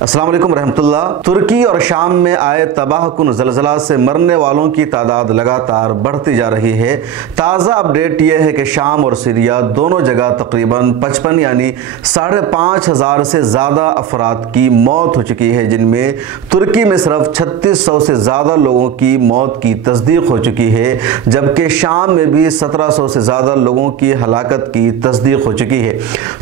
अस्सलाम वालेकुम रहमतुल्लाह। तुर्की और शाम में आए तबाहकुन ज़लज़ला से मरने वालों की तादाद लगातार बढ़ती जा रही है। ताज़ा अपडेट यह है कि शाम और सीरिया दोनों जगह तकरीबन 55 यानी 5,500 से ज़्यादा अफराद की मौत हो चुकी है, जिनमें तुर्की में सिर्फ 3600 से ज़्यादा लोगों की मौत की तस्दीक हो चुकी है, जबकि शाम में भी 1700 से ज़्यादा लोगों की हलाकत की तस्दीक हो चुकी है।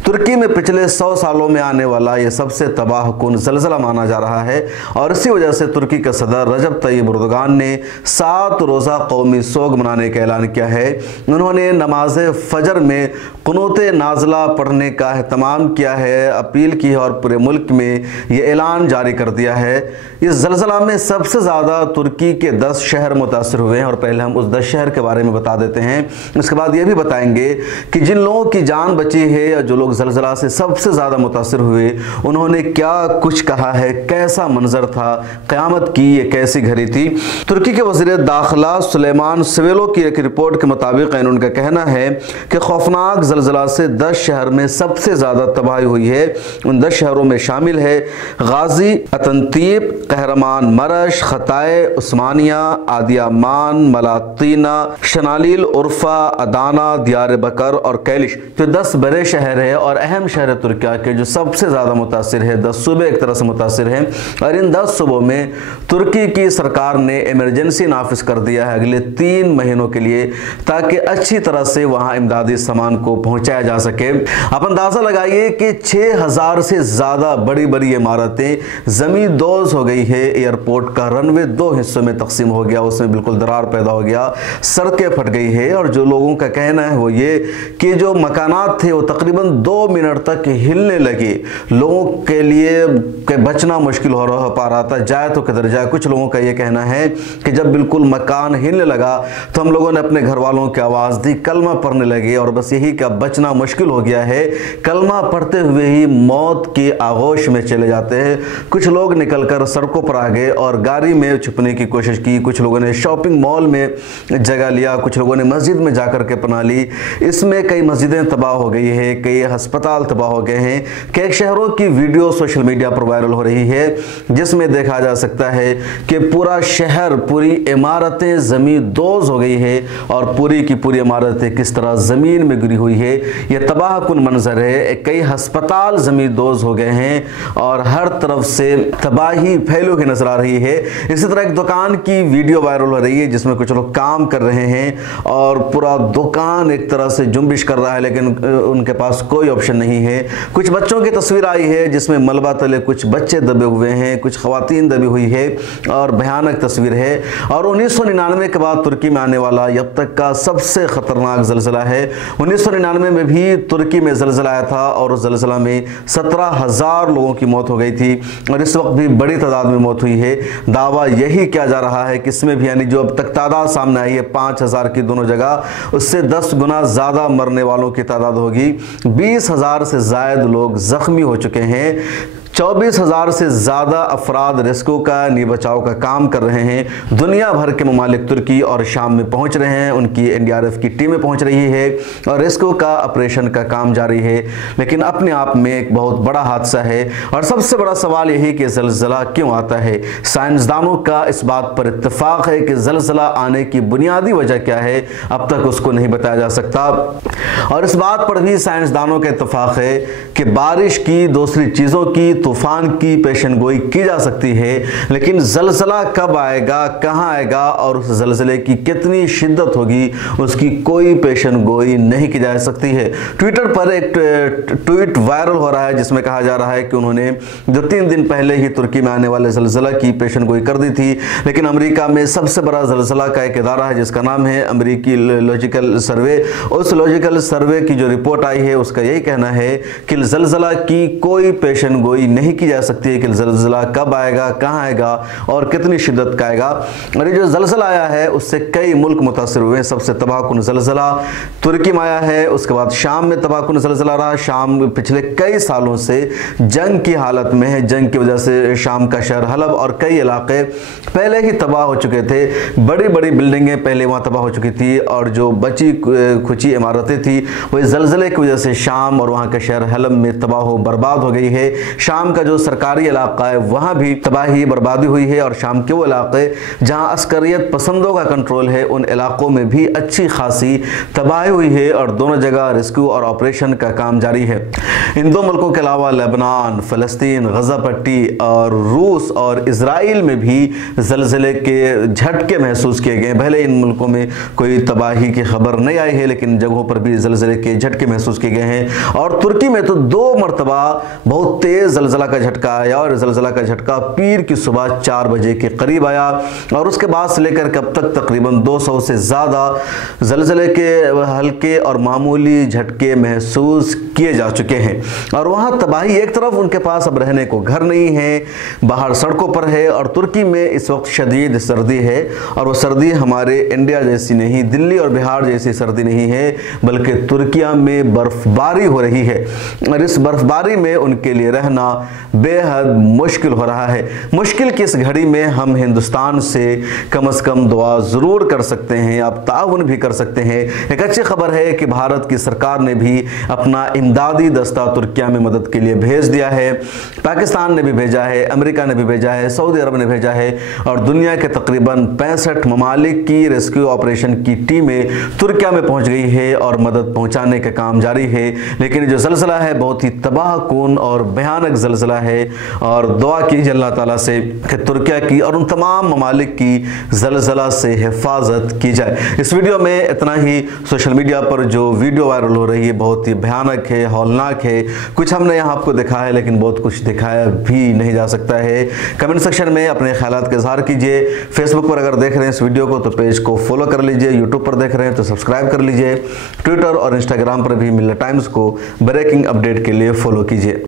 तुर्की में पिछले 100 सालों में आने वाला यह सबसे तबाहकुन ज़लज़ला माना जा रहा है और इसी वजह से तुर्की के सदर रजब तय्यब एर्दोगान ने 7 रोज़ा कौमी सोग मनाने का ऐलान किया है। उन्होंने नमाज फजर में कुनूत नाज़िला पढ़ने का एहतमाम किया है, अपील की है और पूरे मुल्क में ये ऐलान जारी कर दिया है। इस ज़लज़ला में सबसे ज़्यादा तुर्की के 10 शहर मुतासर हुए हैं और पहले हम उस 10 शहर के बारे में बता देते हैं। उसके बाद ये भी बताएंगे कि जिन लोगों की जान बची है या जो लोग ज़लज़ला से सबसे ज़्यादा मुतासर हुए, उन्होंने क्या कुछ कहा है, कैसा मंजर था, क़यामत की ये कैसी घड़ी थी। तुर्की के वज़ीर दाखिला सुलेमान सवेलो की एक रिपोर्ट के मुताबिक उनका कहना है कि खौफनाक ज़लज़ला से 10 शहर में सबसे ज़्यादा तबाही हुई है। उन 10 शहरों में शामिल है गाजी, अतंतीब, कहरमान मरश, खताए, उस्मानिया, आदियामान, मलातीना, शनालील, उर्फा, अदाना, दियार बकर और कैलिश। जो 10 बड़े शहर है और अहम शहर तुर्किया के जो सबसे ज़्यादा मुतासिर है, 10 सूबे एक तरह से मुतासिर हैं और इन 10 सूबों में तुर्की की सरकार ने इमरजेंसी नाफिज कर दिया है अगले 3 महीनों के लिए, ताकि अच्छी तरह से वहाँ इमदादी सामान को पहुँचाया जा सके। आप अंदाज़ा लगाइए कि 6000 से ज़्यादा बड़ी बड़ी इमारतें ज़मीन दोज़ हो गई है। एयरपोर्ट का रनवे 2 हिस्सों में तकसीम हो गया, उसमें बिल्कुल दरार पैदा हो गया, सड़कें फट गई है और जो लोगों का कहना है वो ये कि जो मकानात थे वो तकरीबन 2 मिनट तक हिलने लगे। लोगों के लिए के बचना मुश्किल हो पा रहा था, जाए तो किधर जाए। कुछ लोगों का ये कहना है कि जब बिल्कुल मकान हिलने लगा तो हम लोगों ने अपने घर वालों की आवाज़ दी, कलमा पढ़ने लगे और बस यही का बचना मुश्किल हो गया है। कलमा पढ़ते हुए ही मौत के आगोश में चले जाते हैं। कुछ लोग निकलकर सड़कों पर आ गए और गाड़ी में छुपने की कोशिश की, कुछ लोगों ने शॉपिंग मॉल में जगह लिया, कुछ लोगों ने मस्जिद में जाकर के पनाह ली। इसमें कई मस्जिदें तबाह हो गई है, कई अस्पताल तबाह हो गए हैं। कई शहरों की वीडियो सोशल मीडिया पर वायरल हो रही है जिसमें देखा जा सकता है कि पूरा शहर, पूरी इमारतें ज़मीन दोज़ हो गई है और पूरी की पूरी इमारतें किस तरह ज़मीन में गिरी हुई है। यह तबाहकुन मंजर है। कई अस्पताल ज़मीन दोज़ हो गए हैं और हर तरफ से तबाही फैली हुई नजर आ रही है। इसी तरह एक दुकान की वीडियो वायरल हो रही है जिसमें कुछ लोग काम कर रहे हैं और पूरा दुकान एक तरह से जुम्बिश कर रहा है, लेकिन उनके पास कोई ऑप्शन नहीं है। कुछ बच्चों की तस्वीर आई है जिसमें मलबा तले कुछ बच्चे दबे हुए हैं, कुछ खवातीन दबी हुई है और भयानक तस्वीर है। और 1999 के बाद तुर्की में आने वाला अब तक का सबसे खतरनाक ज़लज़ला है। 1999 में भी तुर्की में ज़लज़ला आया था और उस ज़लज़ला में 17,000 लोगों की मौत हो गई थी और इस वक्त भी बड़ी तादाद में मौत हुई है। दावा यही किया जा रहा है कि इसमें भी यानी जो अब तक तादाद सामने आई है 5,000 की दोनों जगह, उससे 10 गुना ज़्यादा मरने वालों की तादाद होगी। 20,000 से ज़ायद लोग ज़ख्मी हो चुके हैं। 24,000 से ज़्यादा अफराद रेस्क्यू का बचाव का काम कर रहे हैं। दुनिया भर के ममालिक तुर्की और शाम में पहुंच रहे हैं, उनकी NDRF की टीमें पहुंच रही है और रेस्क्यू का ऑपरेशन का काम जारी है। लेकिन अपने आप में एक बहुत बड़ा हादसा है और सबसे बड़ा सवाल यही कि ज़लज़ला क्यों आता है। साइंसदानों का इस बात पर इत्तेफाक है कि ज़लज़ला आने की बुनियादी वजह क्या है, अब तक उसको नहीं बताया जा सकता। और इस बात पर भी साइंसदानों का इत्तेफाक है कि बारिश की, दूसरी चीज़ों की, तूफान की पेशन गोई की जा सकती है, लेकिन ज़लज़ला कब आएगा, कहाँ आएगा और उस ज़लज़ले की कितनी शिद्दत होगी, उसकी कोई पेशन गोई नहीं की जा सकती है। ट्विटर पर एक ट्वीट वायरल हो रहा है जिसमें कहा जा रहा है कि उन्होंने जो 3 दिन पहले ही तुर्की में आने वाले ज़लज़ला की पेशन गोई कर दी थी, लेकिन अमेरिका में सबसे बड़ा ज़लज़ला का एक इदारा है जिसका नाम है अमेरिकी लॉजिकल सर्वे। उस लॉजिकल सर्वे की जो रिपोर्ट आई है उसका यही कहना है कि ज़लज़ला की कोई पेशन गोई नहीं की जा सकती है कि ज़लज़ला कब आएगा, कहाँ आएगा और कितनी शिद्दत का आएगा। और ये जो ज़लज़ला आया है उससे कई मुल्क मुतासिर हुए। सबसे तबाहकुन ज़लज़ला तुर्की में आया है, उसके बाद शाम में तबाहकुन ज़लज़ला रहा। शाम पिछले कई सालों से जंग की हालत में है, जंग की वजह से शाम का शहर हलब और कई इलाके पहले ही तबाह हो चुके थे। बड़ी बड़ी बिल्डिंगें पहले वहाँ तबाह हो चुकी थी और जो बची खुची इमारतें थी वही ज़लज़ले की वजह से शाम और वहाँ का शहर हलब में तबाह हो बर्बाद हो गई है। शाम शाम का जो सरकारी इलाका है वहाँ भी तबाही बर्बादी हुई है, और शाम के वो इलाके जहाँ अस्करियत पसंदों का कंट्रोल है उन इलाकों में भी अच्छी खासी तबाही हुई है, और दोनों जगह रेस्क्यू और ऑपरेशन का काम जारी है। इन दो मुल्कों के अलावा लेबनान, फ़लस्तीन, गज़ा पट्टी और रूस और इजराइल में भी ज़लज़ले के झटके महसूस किए गए। भले इन मुल्कों में कोई तबाही की खबर नहीं आई है, लेकिन जगहों पर भी ज़लज़ले के झटके महसूस किए गए हैं। और तुर्की में तो 2 मरतबा बहुत तेज़ ज़लज़ला का झटका आया, और ज़लज़ला का झटका पीर की सुबह 4 बजे के करीब आया, और उसके बाद से लेकर कब तक तकरीबन 200 से ज़्यादा ज़लज़ले के हल्के और मामूली झटके महसूस किए जा चुके हैं। और वहाँ तबाही, एक तरफ उनके पास अब रहने को घर नहीं है, बाहर सड़कों पर है, और तुर्की में इस वक्त शदीद सर्दी है, और वो सर्दी हमारे इंडिया जैसी नहीं, दिल्ली और बिहार जैसी सर्दी नहीं है, बल्कि तुर्किया में बर्फबारी हो रही है, और इस बर्फबारी में उनके लिए रहना बेहद मुश्किल हो रहा है। मुश्किल की इस घड़ी में हम हिंदुस्तान से कम दुआ ज़रूर कर सकते हैं, आप ताउन भी कर सकते हैं। एक अच्छी खबर है कि भारत की सरकार ने भी अपना इमदादी दस्ता तुर्किया में मदद के लिए भेज दिया है। पाकिस्तान ने भी भेजा है, अमेरिका ने भी भेजा है, सऊदी अरब ने भेजा है, और दुनिया के तकरीबन 65 ममालिक की रेस्क्यू ऑपरेशन की टीमें तुर्किया में पहुंच गई है और मदद पहुंचाने का काम जारी है। लेकिन जो ज़लज़ला है बहुत ही तबाहकुन और भयानक ज़लज़ला है, और दुआ कीजिए अल्लाह ताला से कि तुर्किया की और उन तमाम ममालिक की ज़लज़ला से हिफाजत की जाए। इस वीडियो में इतना ही। सोशल मीडिया पर जो वीडियो वायरल हो रही है बहुत ही भयानक है, हौलनाक है। कुछ हमने यहाँ आपको दिखाया है, लेकिन बहुत कुछ दिखाया भी नहीं जा सकता है। कमेंट सेक्शन में अपने ख्यालात का इज़हार कीजिए। फेसबुक पर अगर देख रहे हैं इस वीडियो को तो पेज को फॉलो कर लीजिए, यूट्यूब पर देख रहे हैं तो सब्सक्राइब कर लीजिए, ट्विटर और इंस्टाग्राम पर भी मिल्लत टाइम्स को ब्रेकिंग अपडेट के लिए फॉलो कीजिए।